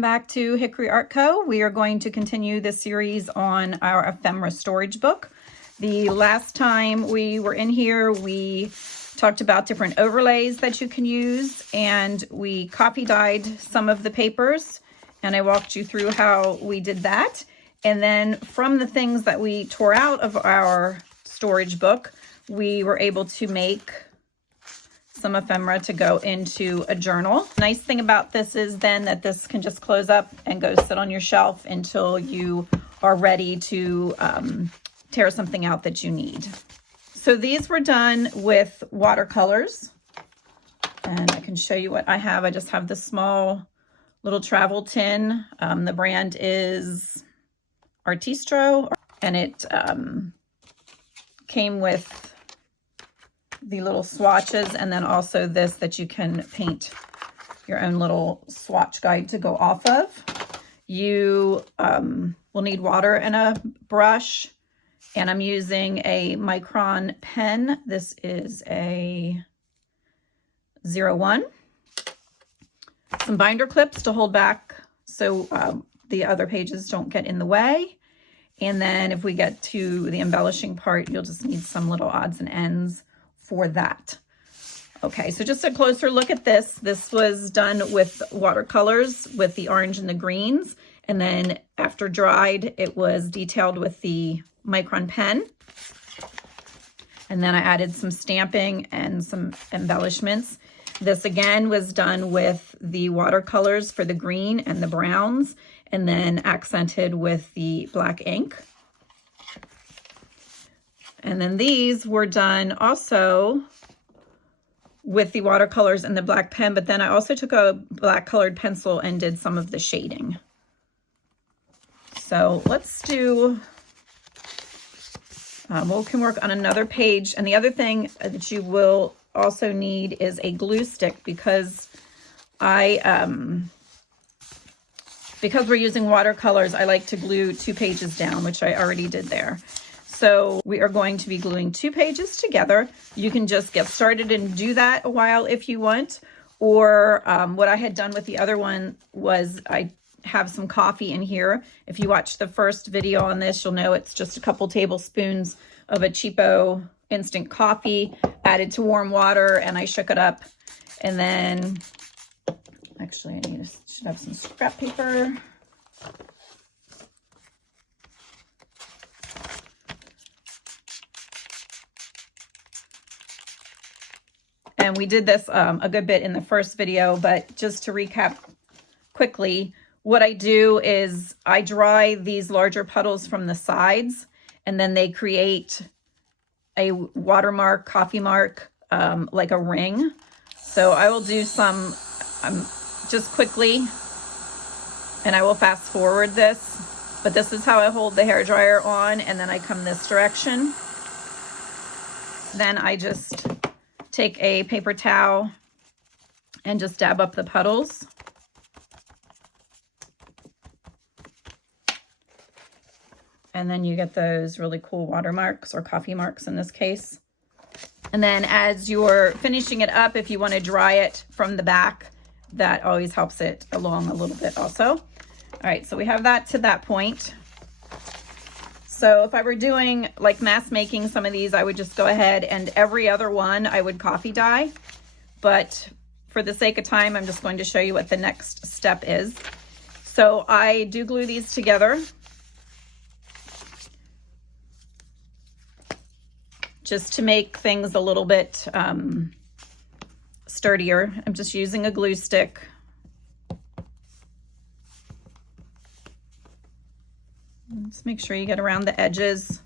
Welcome back to Hickory Art Co. We are going to continue this series on our ephemera storage book. The last time we were in here, we talked about different overlays that you can use, and we copy dyed some of the papers, and I walked you through how we did that. And then from the things that we tore out of our storage book, we were able to make some ephemera to go into a journal. Nice thing about this is then that this can just close up and go sit on your shelf until you are ready to tear something out that you need. So these were done with watercolors, and I can show you what I have. I just have this small little travel tin. The brand is Artistro, and it came with the little swatches, and then also this that you can paint your own little swatch guide to go off of. You will need water and a brush, and I'm using a micron pen. This is a 01. Some binder clips to hold back so the other pages don't get in the way. And then if we get to the embellishing part, you'll just need some little odds and ends for that. Okay, so just a closer look at this. This was done with watercolors with the orange and the greens, and then after dried, it was detailed with the micron pen. And then I added some stamping and some embellishments. This again was done with the watercolors for the green and the browns, and then accented with the black ink. And then these were done also with the watercolors and the black pen, but then I also took a black colored pencil and did some of the shading. So let's do, we can work on another page. And the other thing that you will also need is a glue stick, because because we're using watercolors, I like to glue 2 pages down, which I already did there. So we are going to be gluing 2 pages together. You can just get started and do that a while if you want. Or what I had done with the other one was I have some coffee in here. If you watch the first video on this, you'll know it's just a couple tablespoons of a cheapo instant coffee added to warm water, and I shook it up. And then, actually I should have some scrap paper. And we did this a good bit in the first video, but just to recap quickly, what I do is I dry these larger puddles from the sides, and then they create a watermark, coffee mark, like a ring. So I will do some just quickly, and I will fast forward this, but this is how I hold the hairdryer on, and then I come this direction. Then I just take a paper towel and just dab up the puddles. And then you get those really cool watermarks, or coffee marks in this case. And then as you're finishing it up, if you want to dry it from the back, that always helps it along a little bit also. All right, so we have that to that point. So if I were doing like mass making some of these, I would just go ahead and every other one I would coffee dye. But for the sake of time, I'm just going to show you what the next step is. So I do glue these together. Just to make things a little bit sturdier. I'm just using a glue stick. Just make sure you get around the edges.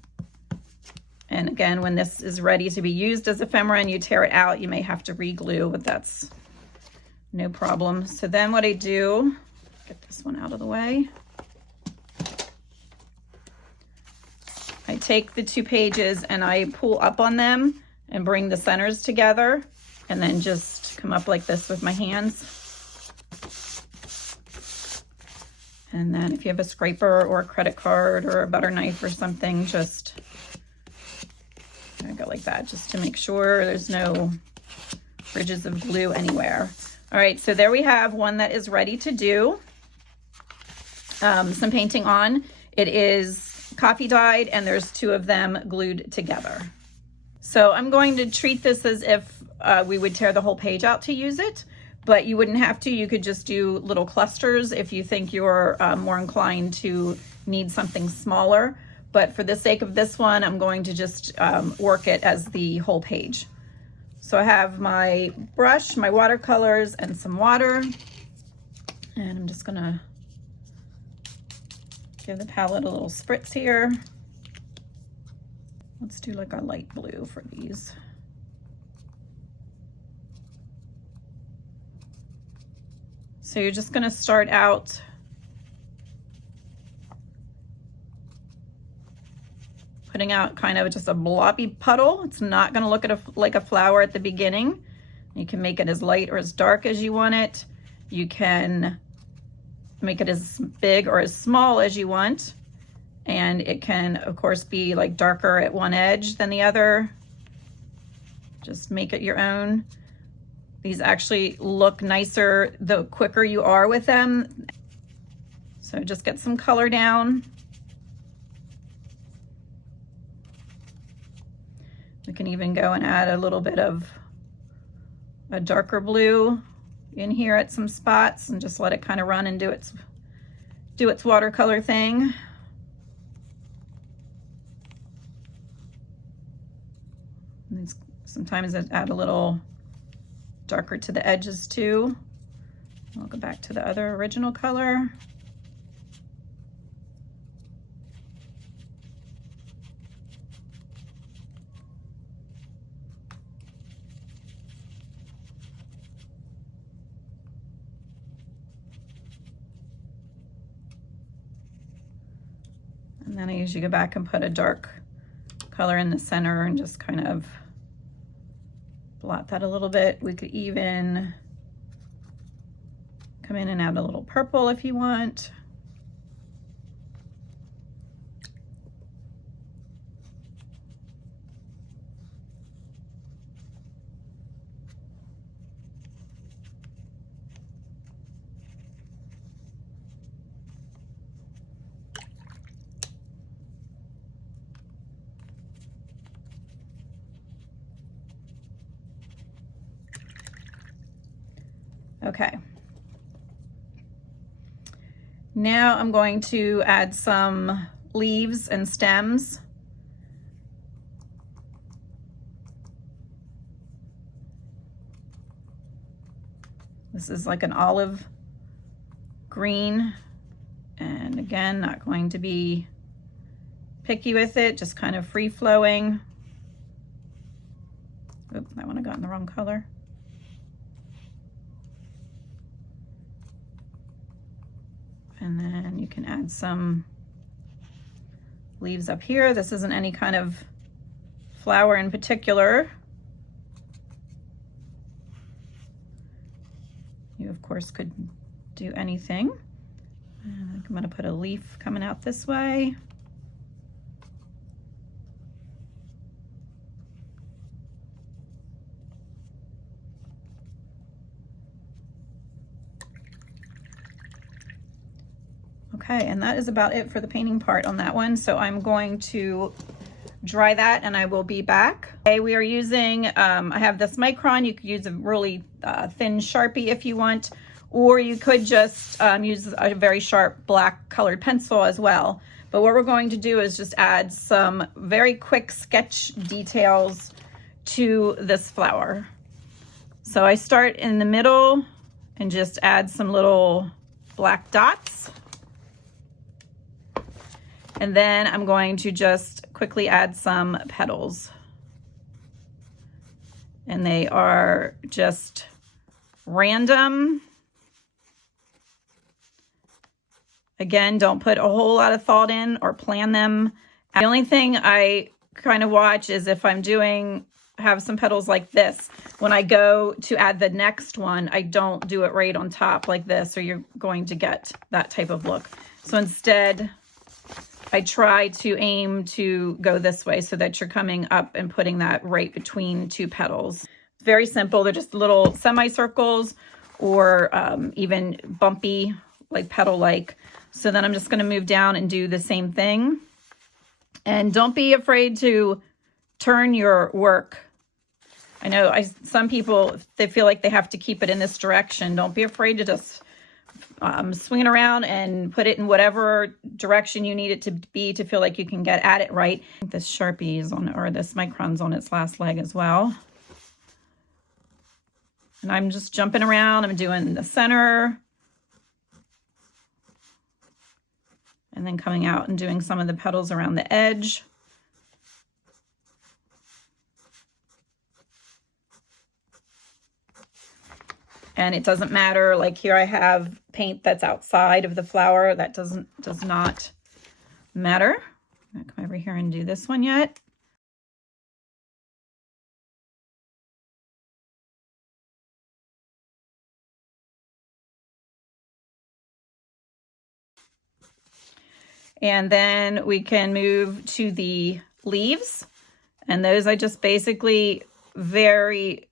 And again, when this is ready to be used as ephemera and you tear it out, you may have to re-glue, but that's no problem. So then what I do, get this one out of the way. I take the 2 pages and I pull up on them and bring the centers together, and then just come up like this with my hands. And then if you have a scraper or a credit card or a butter knife or something, just go like that, just to make sure there's no ridges of glue anywhere. All right, so there we have one that is ready to do. some painting on. It is coffee dyed and there's 2 of them glued together. So I'm going to treat this as if we would tear the whole page out to use it, but you wouldn't have to. You could just do little clusters if you think you're more inclined to need something smaller. But for the sake of this one, I'm going to just work it as the whole page. So I have my brush, my watercolors, and some water. And I'm just gonna give the palette a little spritz here. Let's do like a light blue for these. So you're just gonna start out putting out kind of just a blobby puddle. It's not gonna look like a flower at the beginning. You can make it as light or as dark as you want it. You can make it as big or as small as you want. And it can, of course, be like darker at one edge than the other. Just make it your own. These actually look nicer the quicker you are with them. So just get some color down. We can even go and add a little bit of a darker blue in here at some spots and just let it kind of run and do its watercolor thing. And sometimes I add a little darker to the edges too. I'll go back to the other original color. And then I usually go back and put a dark color in the center and just kind of blot that a little bit. We could even come in and add a little purple if you want. Okay. Now I'm going to add some leaves and stems. This is like an olive green. And again, not going to be picky with it, just kind of free flowing. Oop, that one I got in the wrong color. And then you can add some leaves up here. This isn't any kind of flower in particular. You, of course, could do anything. And I'm gonna put a leaf coming out this way. Okay, and that is about it for the painting part on that one. So I'm going to dry that and I will be back. Okay, we are using, I have this micron. You could use a really thin Sharpie if you want, or you could just use a very sharp black colored pencil as well. But what we're going to do is just add some very quick sketch details to this flower. So I start in the middle and just add some little black dots. And then I'm going to just quickly add some petals. And they are just random. Again, don't put a whole lot of thought in or plan them. The only thing I kind of watch is if I'm have some petals like this. When I go to add the next one, I don't do it right on top like this, or you're going to get that type of look. So instead, I try to aim to go this way so that you're coming up and putting that right between 2 petals. It's very simple. They're just little semicircles or even bumpy, like petal-like. So then I'm just going to move down and do the same thing. And don't be afraid to turn your work. I know some people, they feel like they have to keep it in this direction. Don't be afraid to just swing it around and put it in whatever direction you need it to be to feel like you can get at it right. This Sharpie is on, or this Micron's on its last leg as well. And I'm just jumping around. I'm doing the center. And then coming out and doing some of the petals around the edge. And it doesn't matter, like here I have paint that's outside of the flower. That does not matter. I'm gonna come over here and do this one yet. And then we can move to the leaves. And those I just basically very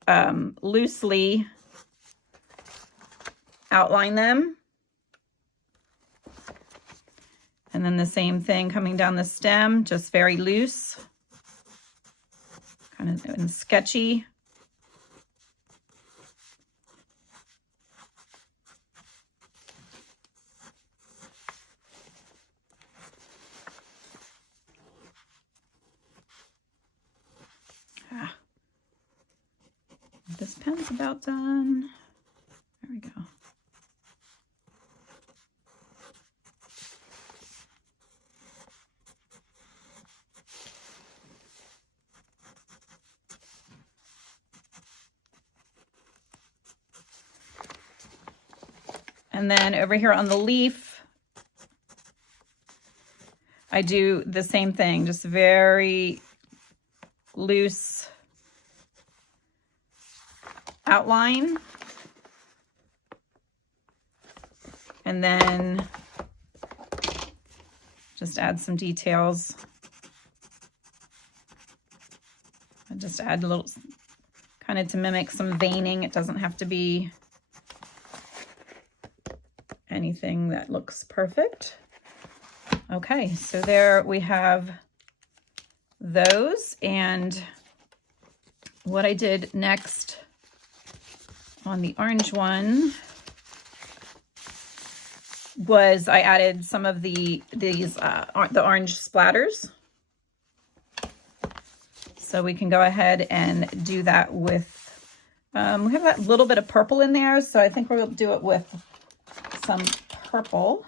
loosely outline them. And then the same thing coming down the stem, just very loose, kind of and sketchy. This pen's about done. There we go. And then over here on the leaf, I do the same thing, just very loose outline. And then just add some details. I just add a little, kind of to mimic some veining. It doesn't have to be anything that looks perfect. Okay, so there we have those. And what I did next on the orange one was I added some of the orange splatters. So we can go ahead and do that with, we have that little bit of purple in there, so I think we'll do it with some purple.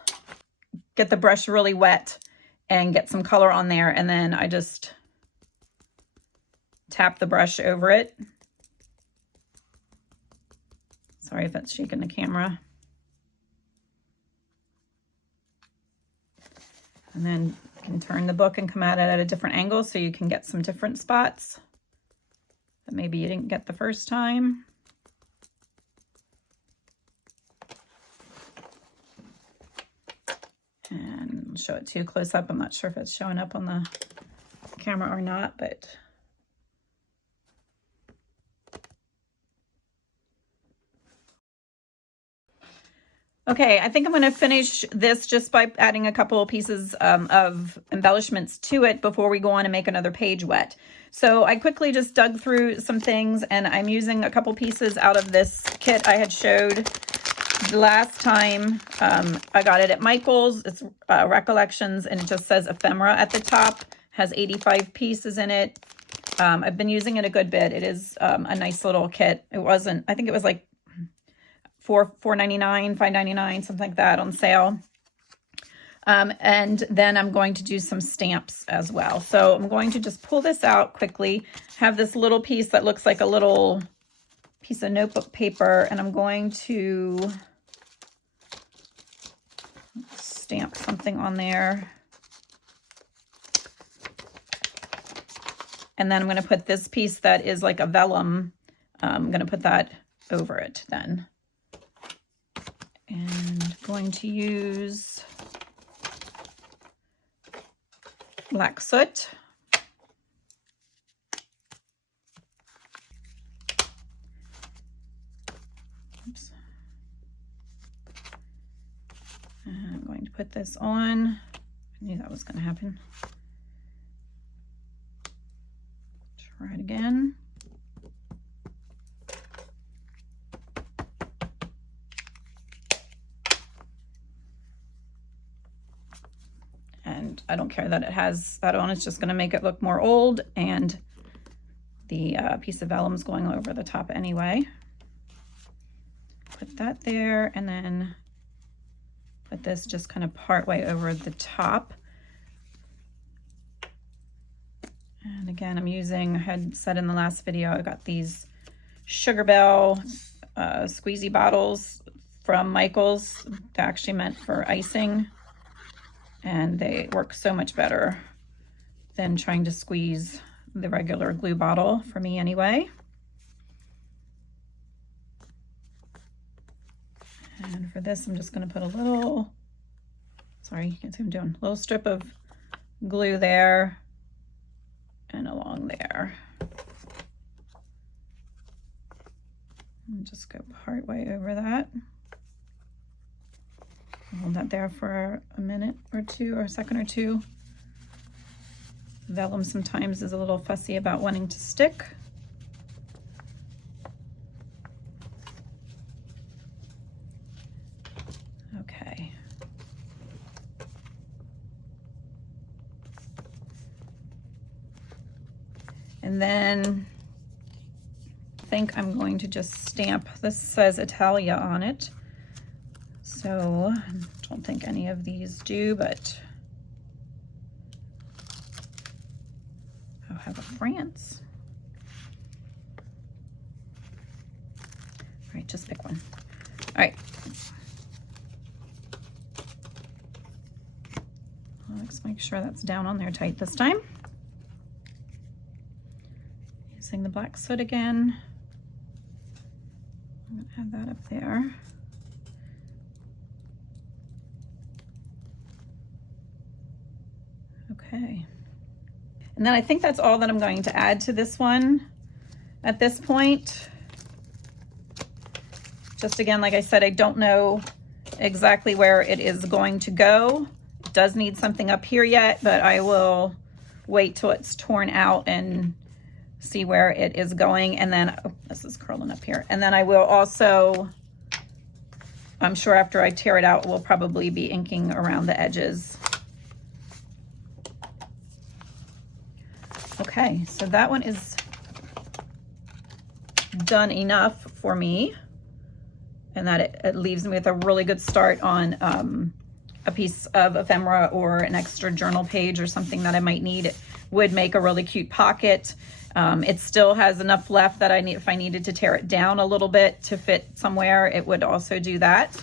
Get the brush really wet and get some color on there, and then I just tap the brush over it. Sorry if it's shaking the camera. And then you can turn the book and come at it at a different angle so you can get some different spots that maybe you didn't get the first time. And I'll show it to you close up. I'm not sure if it's showing up on the camera or not, but okay, I think I'm going to finish this just by adding a couple of pieces of embellishments to it before we go on and make another page wet. So I quickly just dug through some things, and I'm using a couple pieces out of this kit I had showed the last time. I got it at Michael's. It's Recollections, and it just says Ephemera at the top. Has 85 pieces in it. I've been using it a good bit. It is a nice little kit. It wasn't, I think it was like $4.99, $5.99, something like that on sale. And then I'm going to do some stamps as well. So I'm going to just pull this out quickly. Have this little piece that looks like a little piece of notebook paper, and I'm going to stamp something on there. And then I'm going to put this piece that is like a vellum. I'm going to put that over it then. And going to use black soot. Oops. And I'm going to put this on. I knew that was going to happen. Try it again. And I don't care that it has that on, it's just going to make it look more old, and the piece of vellum is going over the top anyway. Put that there, and then put this just kind of part way over the top. And again, I'm using, I had said in the last video, I got these Sugar Bell squeezy bottles from Michael's. They're actually meant for icing, and they work so much better than trying to squeeze the regular glue bottle, for me anyway. And for this, I'm just going to put a little, sorry, you can't see what I'm doing, a little strip of glue there and along there. And just go part way over that. Hold that there for a minute or two, or a second or two. Vellum sometimes is a little fussy about wanting to stick. Okay. And then I think I'm going to just stamp, this says Italia on it. So I don't think any of these do, but I'll have a France. All right, just pick one. All right. Let's make sure that's down on there tight this time. Using the black soot again. I'm gonna have that up there. Okay. And then I think that's all that I'm going to add to this one at this point. Just again, like I said, I don't know exactly where it is going to go. It does need something up here yet, but I will wait till it's torn out and see where it is going. And then, oh, this is curling up here. And then I will also, I'm sure after I tear it out, we'll probably be inking around the edges. Okay, so that one is done enough for me, and that it leaves me with a really good start on a piece of ephemera or an extra journal page or something that I might need. It would make a really cute pocket. It still has enough left that I need, if I needed to tear it down a little bit to fit somewhere, it would also do that.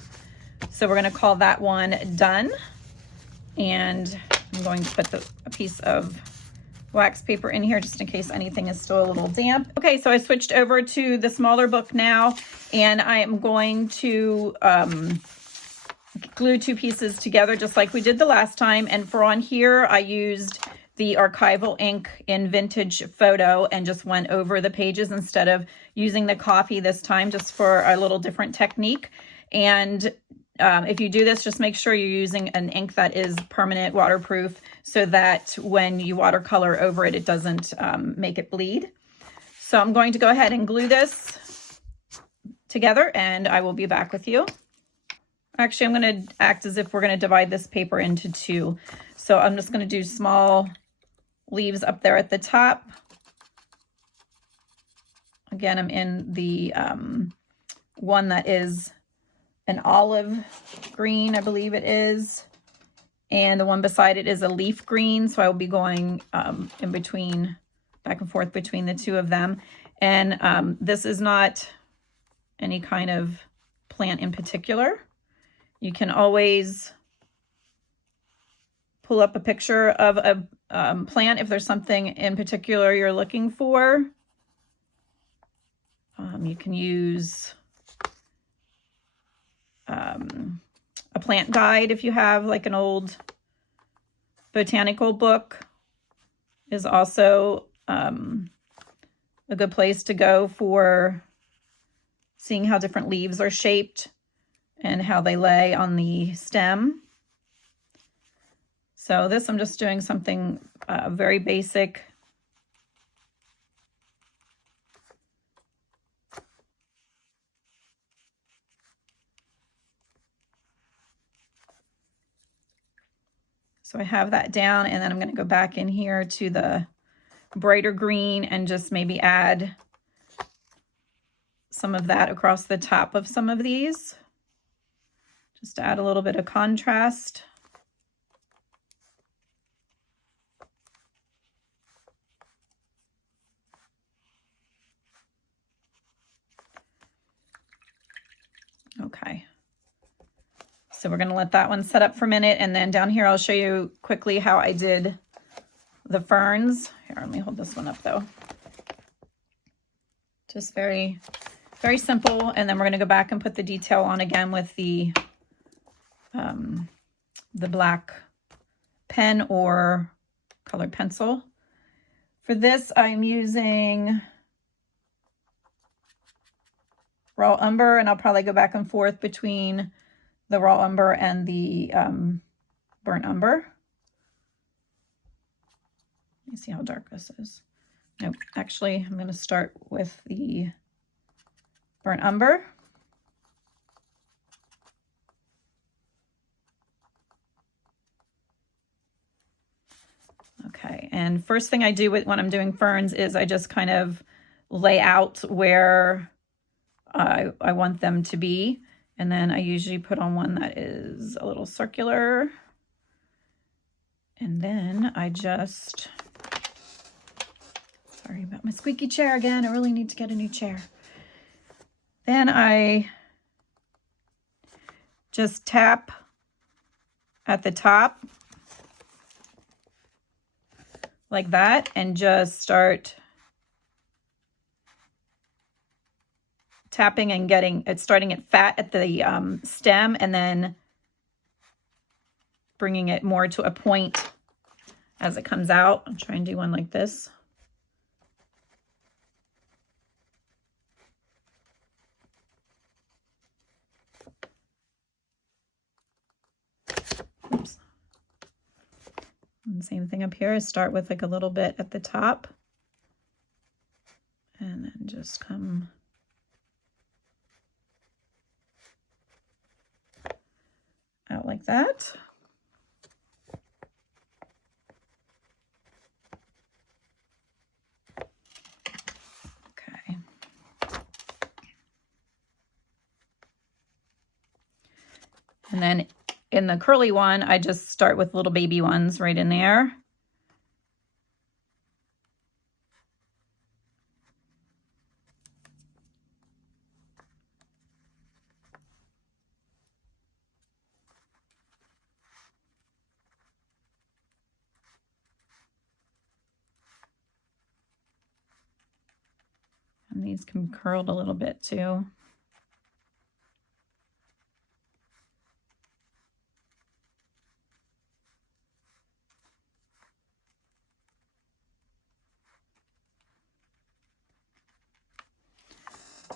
So we're going to call that one done, and I'm going to put a piece of wax paper in here just in case anything is still a little damp. Okay, so I switched over to the smaller book now, and I am going to glue two pieces together just like we did the last time. And for on here, I used the archival ink in Vintage Photo and just went over the pages instead of using the coffee this time, just for a little different technique. And if you do this, just make sure you're using an ink that is permanent waterproof so that when you watercolor over it, it doesn't make it bleed. So I'm going to go ahead and glue this together, and I will be back with you. Actually, I'm going to act as if we're going to divide this paper into two. So I'm just going to do small leaves up there at the top. Again, I'm in the one that is an olive green, I believe it is. And the one beside it is a leaf green. So I will be going in between, back and forth between the two of them. And this is not any kind of plant in particular. You can always pull up a picture of a plant if there's something in particular you're looking for. You can use a plant guide if you have like an old botanical book is also a good place to go for seeing how different leaves are shaped and how they lay on the stem. So this, I'm just doing something very basic. So I have that down, and then I'm going to go back in here to the brighter green and just maybe add some of that across the top of some of these, just to add a little bit of contrast. Okay. So we're going to let that one set up for a minute, and then down here I'll show you quickly how I did the ferns. Here, let me hold this one up though. Just very, very simple, and then we're going to go back and put the detail on again with the black pen or colored pencil. For this, I'm using raw umber, and I'll probably go back and forth between the raw umber and the burnt umber. Let me see how dark this is. Nope, actually, I'm going to start with the burnt umber. Okay, and first thing I do when I'm doing ferns is I just kind of lay out where I want them to be. And then I usually put on one that is a little circular. And then I just, sorry about my squeaky chair again. I really need to get a new chair. Then I just tap at the top like that and just start tapping and getting it, starting it fat at the stem and then bringing it more to a point as it comes out. I'll try and do one like this. Oops. And same thing up here. I start with like a little bit at the top and then just come out like that. Okay. And then in the curly one, I just start with little baby ones right in there. And these can be curled a little bit too.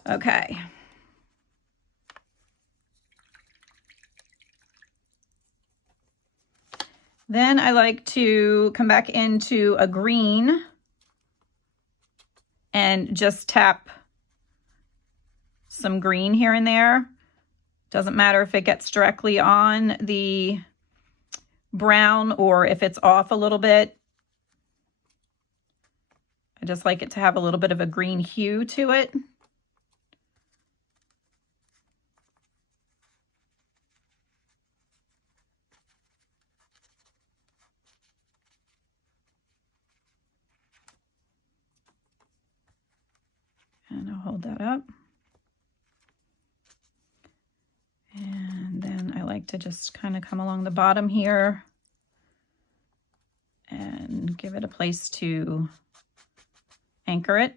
Okay. Then I like to come back into a green and just tap some green here and there. Doesn't matter if it gets directly on the brown or if it's off a little bit. I just like it to have a little bit of a green hue to it. And I'll hold that up. And then I like to just kind of come along the bottom here and give it a place to anchor it.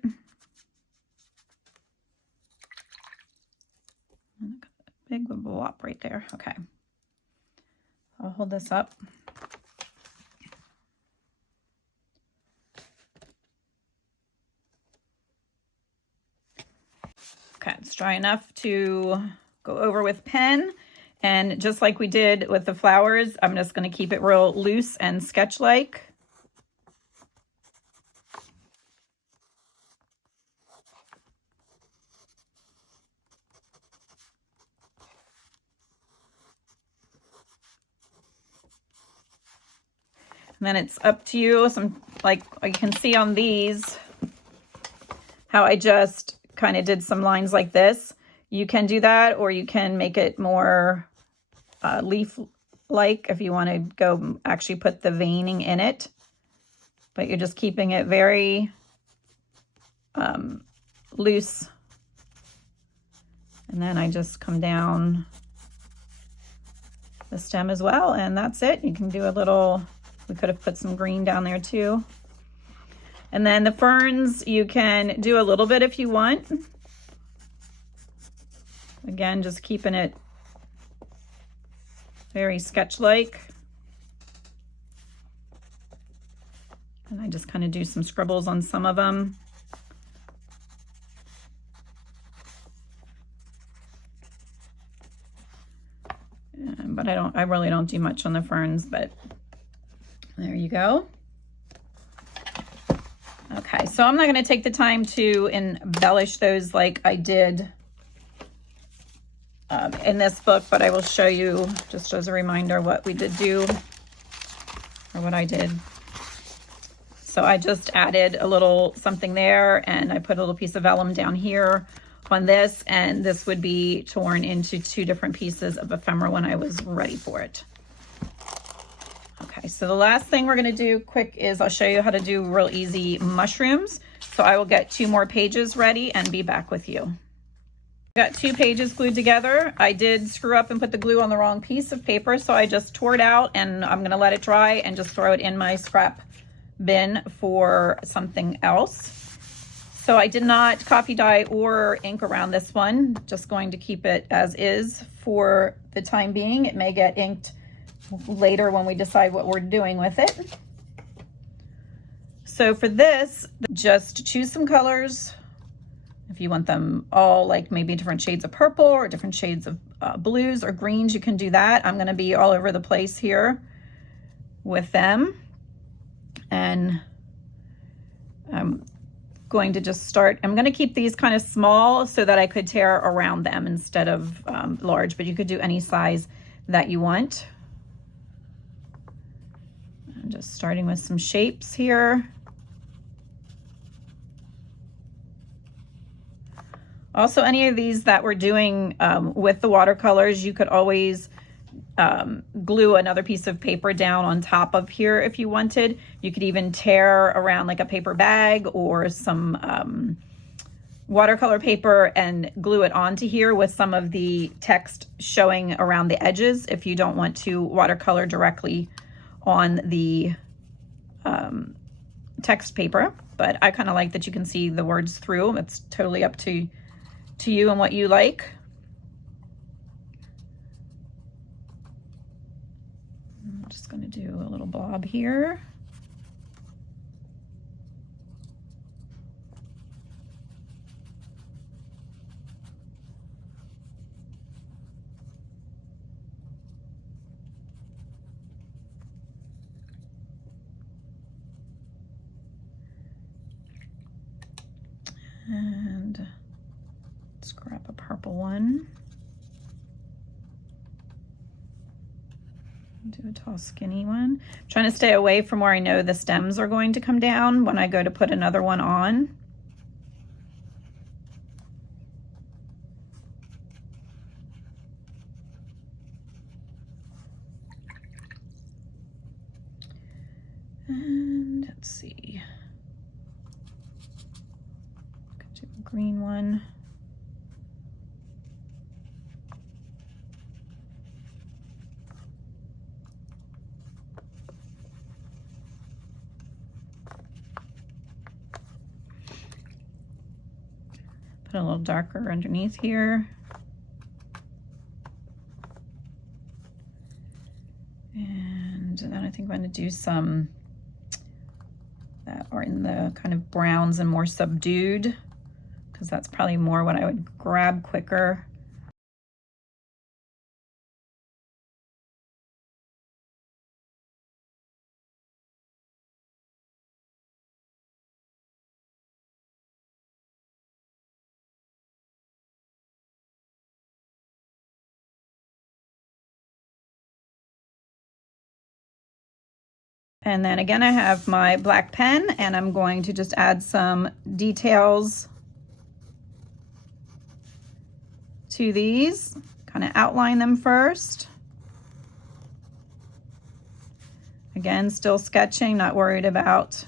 Big blob right there. Okay. I'll hold this up. Okay, it's dry enough to go over with pen. And just like we did with the flowers, I'm just going to keep it real loose and sketch-like. And then it's up to you. Some, like you can see on these, how I just kind of did some lines like this. You can do that, or you can make it more leaf-like if you want to go actually put the veining in it. But you're just keeping it very loose. And then I just come down the stem as well, and that's it. You can do a little, we could have put some green down there too. And then the ferns, you can do a little bit if you want. Again, just keeping it very sketch-like. And I just kind of do some scribbles on some of them. But I really don't do much on the ferns, but there you go. Okay, so I'm not going to take the time to embellish those like I did in this book, but I will show you just as a reminder what we did do, or what I did. So I just added a little something there, and I put a little piece of vellum down here on this, and this would be torn into 2 different pieces of ephemera when I was ready for it. Okay, so the last thing we're going to do quick is I'll show you how to do real easy mushrooms. So I will get 2 more pages ready and be back with you. Got 2 pages glued together. I did screw up and put the glue on the wrong piece of paper, so I just tore it out, and I'm going to let it dry and just throw it in my scrap bin for something else. So I did not copy dye or ink around this one, just going to keep it as is for the time being. It may get inked later when we decide what we're doing with it. So for this, just choose some colors. If you want them all like maybe different shades of purple or different shades of blues or greens, you can do that. I'm going to be all over the place here with them. And I'm going to just start, I'm going to keep these kind of small so that I could tear around them instead of large, but you could do any size that you want. I'm just starting with some shapes here. Also, any of these that we're doing with the watercolors, you could always glue another piece of paper down on top of here if you wanted. You could even tear around like a paper bag or some watercolor paper and glue it onto here with some of the text showing around the edges if you don't want to watercolor directly on the text paper. But I kind of like that you can see the words through. It's totally up to you and what you like. I'm just going to do a little blob here. And let's grab a purple one. Do a tall, skinny one. I'm trying to stay away from where I know the stems are going to come down when I go to put another one on. And let's see. Do a green one. Put a little darker underneath here. And then I think I'm going to do some that are in the kind of browns and more subdued, because that's probably more what I would grab quicker. And then again, I have my black pen, and I'm going to just add some details to these, kind of outline them first. Again, still sketching, not worried about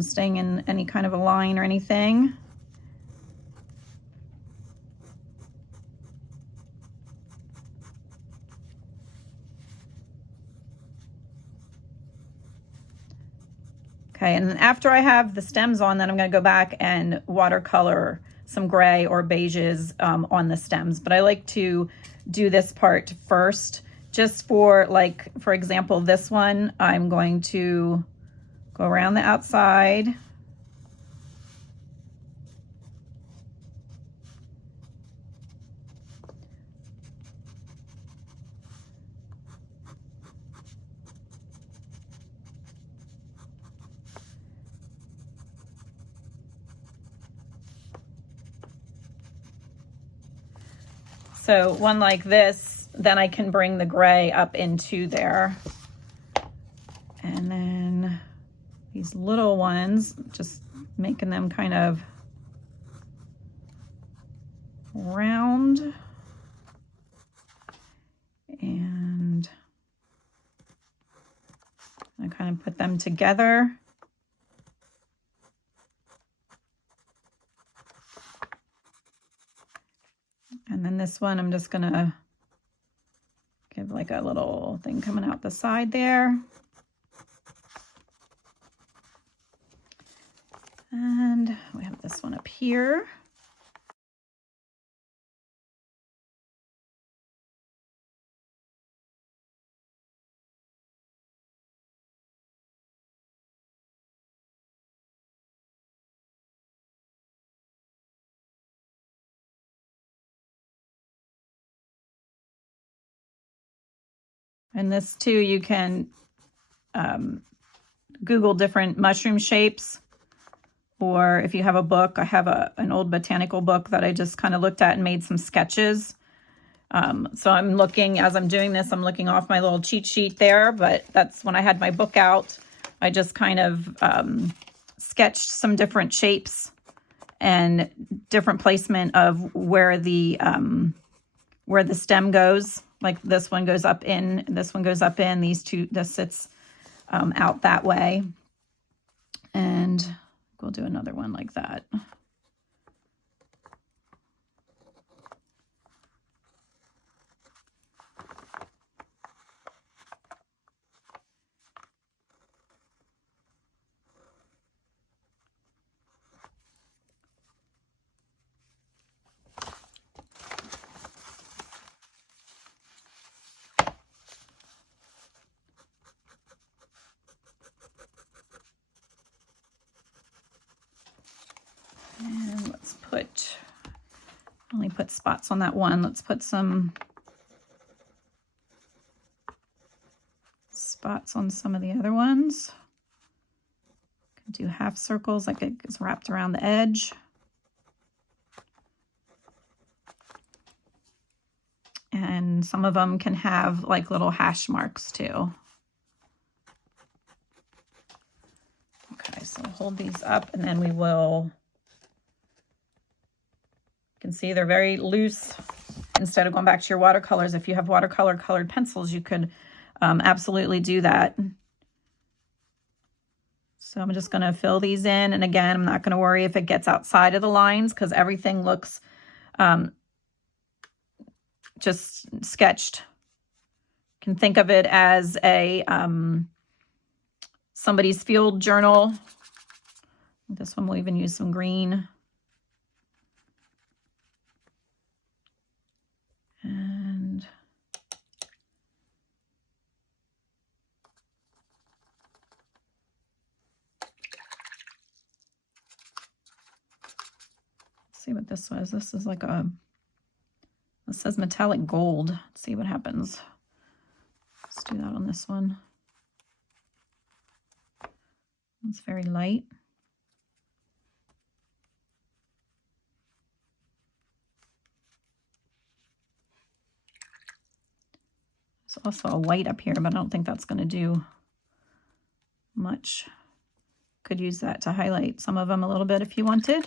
staying in any kind of a line or anything. Okay, and then after I have the stems on, then I'm going to go back and watercolor some gray or beiges on the stems. But I like to do this part first, just for, like, for example, this one, I'm going to go around the outside. So one like this, then I can bring the gray up into there. And then these little ones, just making them kind of round. And I kind of put them together. And then this one, I'm just gonna give like a little thing coming out the side there. And we have this one up here. And this too, you can Google different mushroom shapes, or if you have a book, I have an old botanical book that I just kind of looked at and made some sketches. So I'm looking, as I'm doing this, I'm looking off my little cheat sheet there, but that's when I had my book out. I just kind of sketched some different shapes and different placement of where the stem goes. Like this one goes up in, this one goes up in, these two, this sits out that way. And we'll do another one like that. And let's put, only put spots on that one. Let's put some spots on some of the other ones. Can do half circles like it gets wrapped around the edge. And some of them can have like little hash marks too. Okay, so we'll hold these up and then we will, you can see they're very loose. Instead of going back to your watercolors, if you have watercolor colored pencils, you could absolutely do that. So I'm just going to fill these in. And again, I'm not going to worry if it gets outside of the lines because everything looks just sketched. You can think of it as a somebody's field journal. This one will even use some green. And let's see what this was. This is like a, this says metallic gold. Let's see what happens. Let's do that on this one. It's very light. There's also a white up here, but I don't think that's going to do much. Could use that to highlight some of them a little bit if you wanted.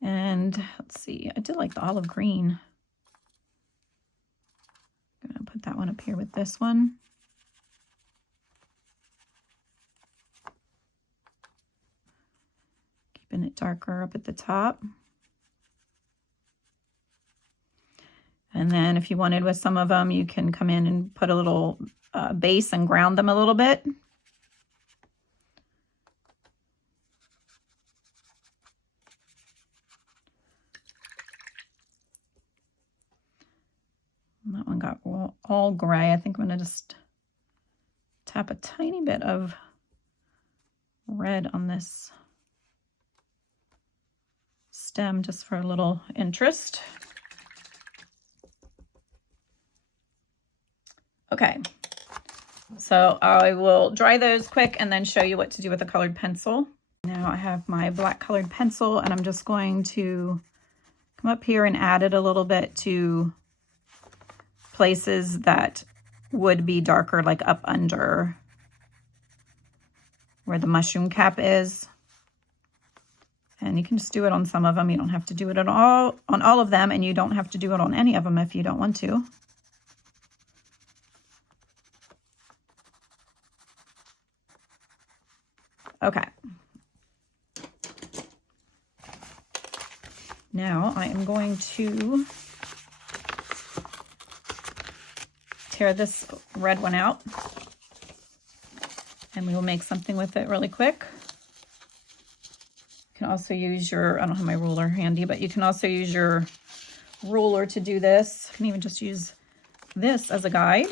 And let's see, I did like the olive green. I'm gonna put that one up here with this one. Keeping it darker up at the top. And then if you wanted with some of them, you can come in and put a little base and ground them a little bit. And that one got all gray. I think I'm going to just tap a tiny bit of red on this stem just for a little interest. Okay, so I will dry those quick and then show you what to do with a colored pencil. Now I have my black colored pencil and I'm just going to come up here and add it a little bit to places that would be darker, like up under where the mushroom cap is. And you can just do it on some of them. You don't have to do it on all of them, and you don't have to do it on any of them if you don't want to. Okay. Now I am going to tear this red one out, and we will make something with it really quick. You can also use your, I don't have my ruler handy, but you can also use your ruler to do this. You can even just use this as a guide.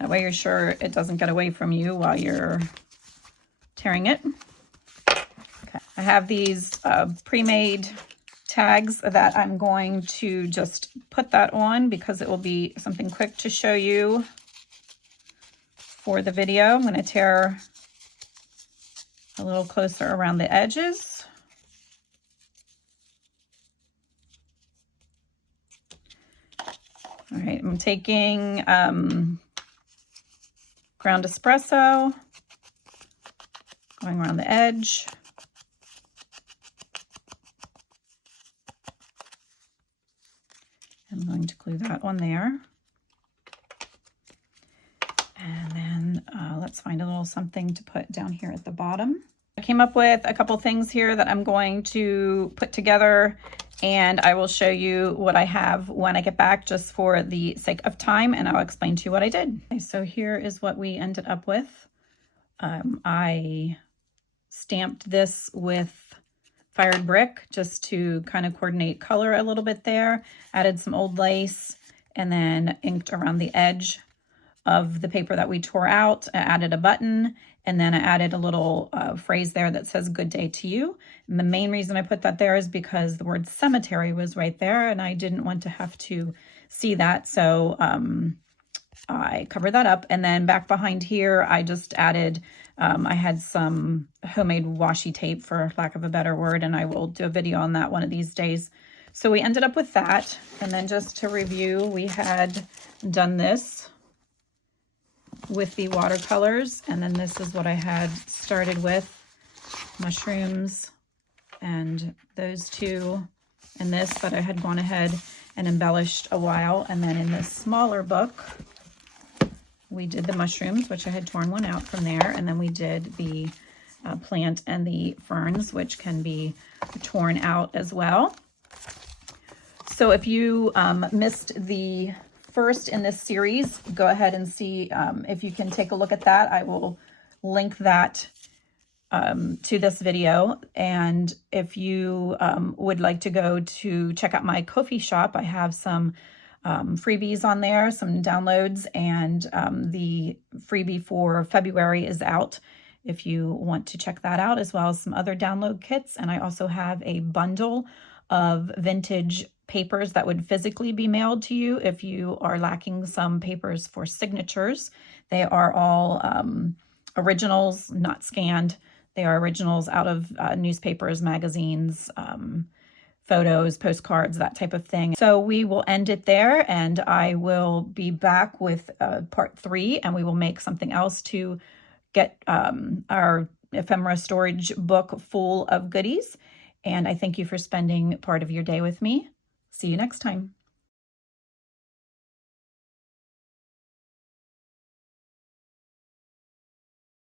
That way you're sure it doesn't get away from you while you're tearing it. Okay, I have these pre-made tags that I'm going to just put that on because it will be something quick to show you for the video. I'm going to tear a little closer around the edges. All right, I'm taking ground espresso, going around the edge. I'm going to glue that on there. And then let's find a little something to put down here at the bottom. I came up with a couple things here that I'm going to put together, and I will show you what I have when I get back just for the sake of time, and I'll explain to you what I did. Okay, so here is what we ended up with. I stamped this with fired brick just to kind of coordinate color a little bit there, added some old lace, and then inked around the edge of the paper that we tore out. I added a button, and then I added a little phrase there that says "Good day to you." And the main reason I put that there is because the word cemetery was right there, and I didn't want to have to see that, so I covered that up. And then back behind here, I just added, I had some homemade washi tape, for lack of a better word, and I will do a video on that one of these days. So we ended up with that. And then just to review, we had done this with the watercolors, and then this is what I had started with, mushrooms and those two and this, but I had gone ahead and embellished a while. And then in this smaller book, we did the mushrooms, which I had torn one out from there, and then we did the plant and the ferns, which can be torn out as well. So if you missed the first in this series, go ahead and see if you can take a look at that. I will link that to this video. And if you would like to go to check out my Ko-fi shop, I have some freebies on there, some downloads, and the freebie for February is out if you want to check that out, as well as some other download kits. And I also have a bundle of vintage papers that would physically be mailed to you if you are lacking some papers for signatures. They are all originals, not scanned. They are originals out of newspapers, magazines, photos, postcards, that type of thing. So we will end it there, and I will be back with part 3, and we will make something else to get our ephemera storage book full of goodies. And I thank you for spending part of your day with me. See you next time.